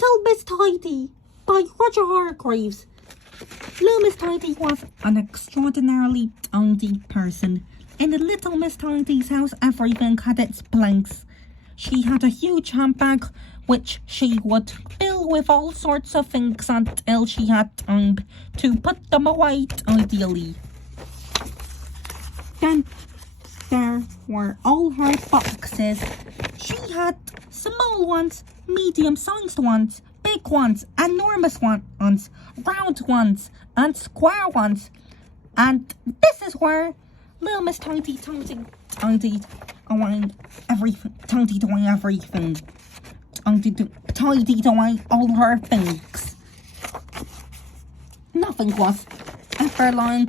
Little Miss Tidy by Roger Hargreaves. Little Miss Tidy was an extraordinarily tidy person. In the Little Miss Tidy's house, everything had its place. She had a huge handbag, which she would fill with all sorts of things until she had time to put them away tidily. Then there were all her boxes. She had small ones, medium-sized ones, big ones, enormous ones, round ones, and square ones. And this is where Little Miss Tidy tidied away everything. Tidied away all her things. Nothing was ever lying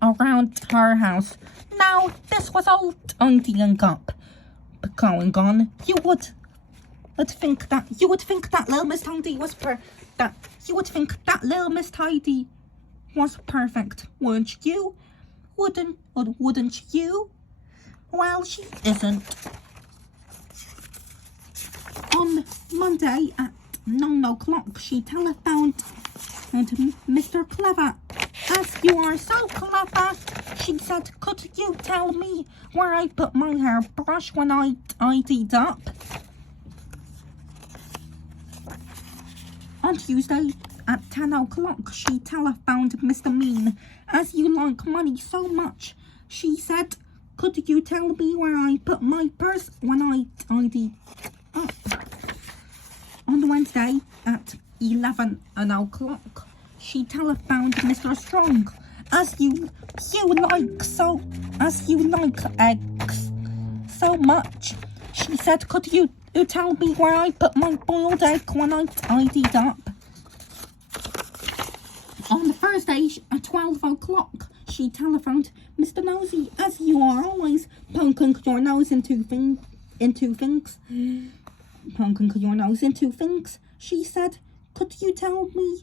around her house. Now this was all tidying up going on. You would think that Little Miss Tidy was perfect, wouldn't you? Wouldn't you? Well, she isn't. On Monday at 9 o'clock, she telephoned Mr. Clever. As you are so clever, she said, could you tell me where I put my hairbrush when I tidied up? On Tuesday at 10 o'clock, she telephoned Mr. Mean. As you like money so much, she said, could you tell me where I put my purse when I tidied up? On Wednesday at 11 o'clock, she telephoned Mr. Strong. As you like eggs so much, she said, could you tell me where I put my boiled egg when I tidied up? On Thursday at 12 o'clock, she telephoned Mr. Nosy. As you are always poking your nose into things, she said, could you tell me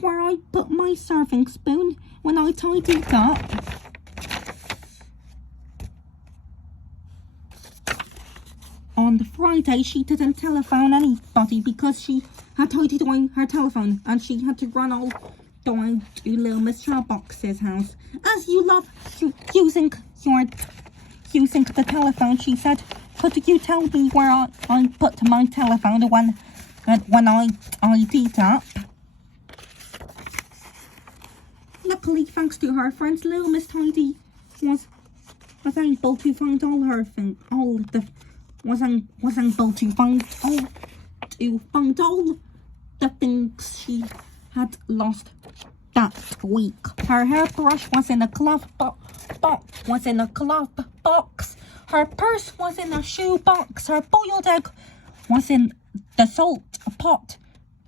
where I put my serving spoon when I tidied up? On the Friday, she didn't telephone anybody because she had tidied away her telephone and she had to run all the way to Little Miss Box's house. As you love using the telephone, she said, could you tell me where I put my telephone when I tidied up? Luckily, thanks to her friends, Little Miss Tidy was able to find all the things she had lost that week. Her hairbrush was in a glove box. Her purse was in a shoe box. Her boiled egg was in the salt pot.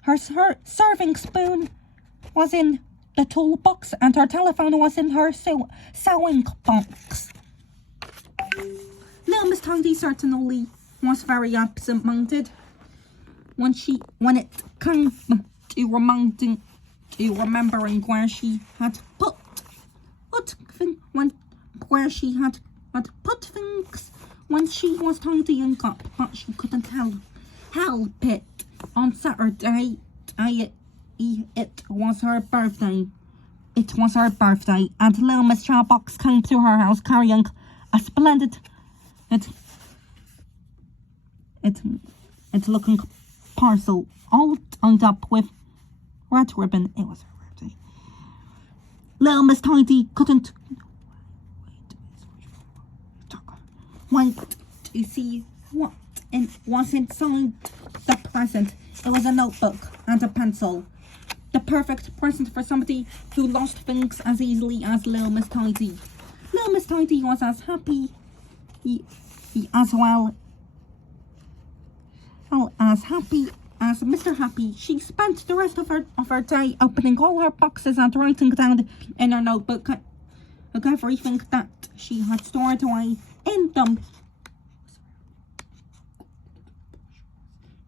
Her serving spoon was in the toolbox, and her telephone was in her sewing box. Little Miss Tidy certainly was very absent-minded when it came to remembering where she had put things when she was tidying up, but she couldn't help it. On Saturday, it was her birthday. And Little Miss Box came to her house carrying a splendid, it's looking parcel all tied up with red ribbon. It was her birthday. Little Miss Tidy couldn't wait to see what was inside the present. It was a notebook and a pencil. The perfect present for somebody who lost things as easily as Little Miss Tidy. Little Miss Tidy was as happy as Mr. Happy. She spent the rest of her day opening all her boxes and writing down in her notebook everything that she had stored away in them.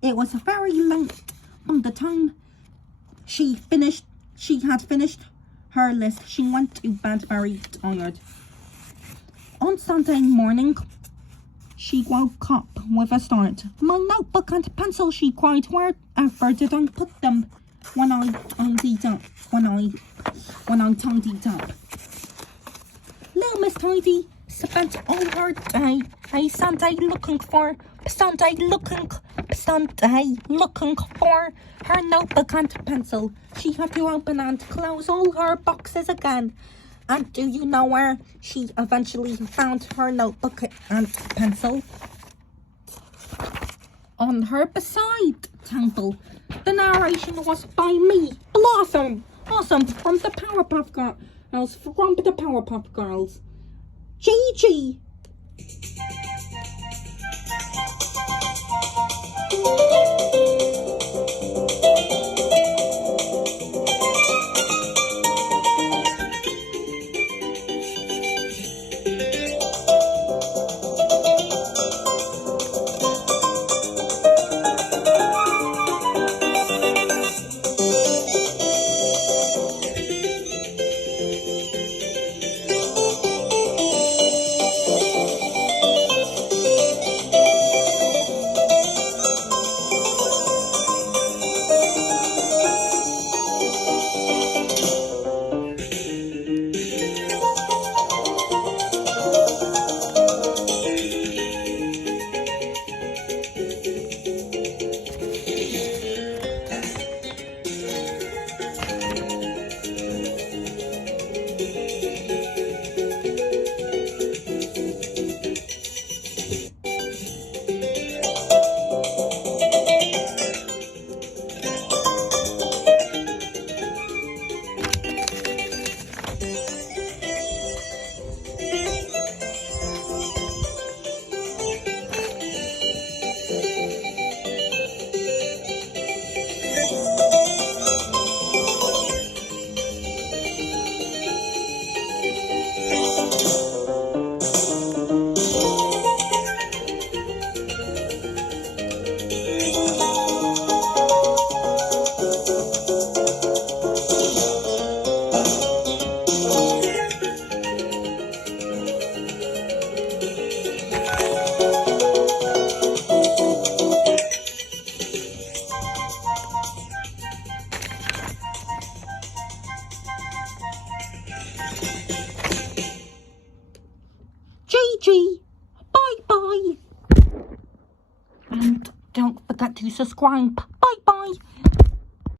It was very late by the time she had finished her list. She went to bed very tired. On Sunday morning, She woke up with a start. My notebook and pencil, she cried. Wherever did I put them? When I tidied up. Little Miss Tidy spent all her day Sunday looking for her notebook and pencil. She had to open and close all her boxes again. And do you know where she eventually found her notebook and pencil? On her beside table. The narration was by me, Blossom. Awesome, from the Powerpuff Girls. Gigi. Gigi, bye-bye. And don't forget to subscribe. Bye-bye.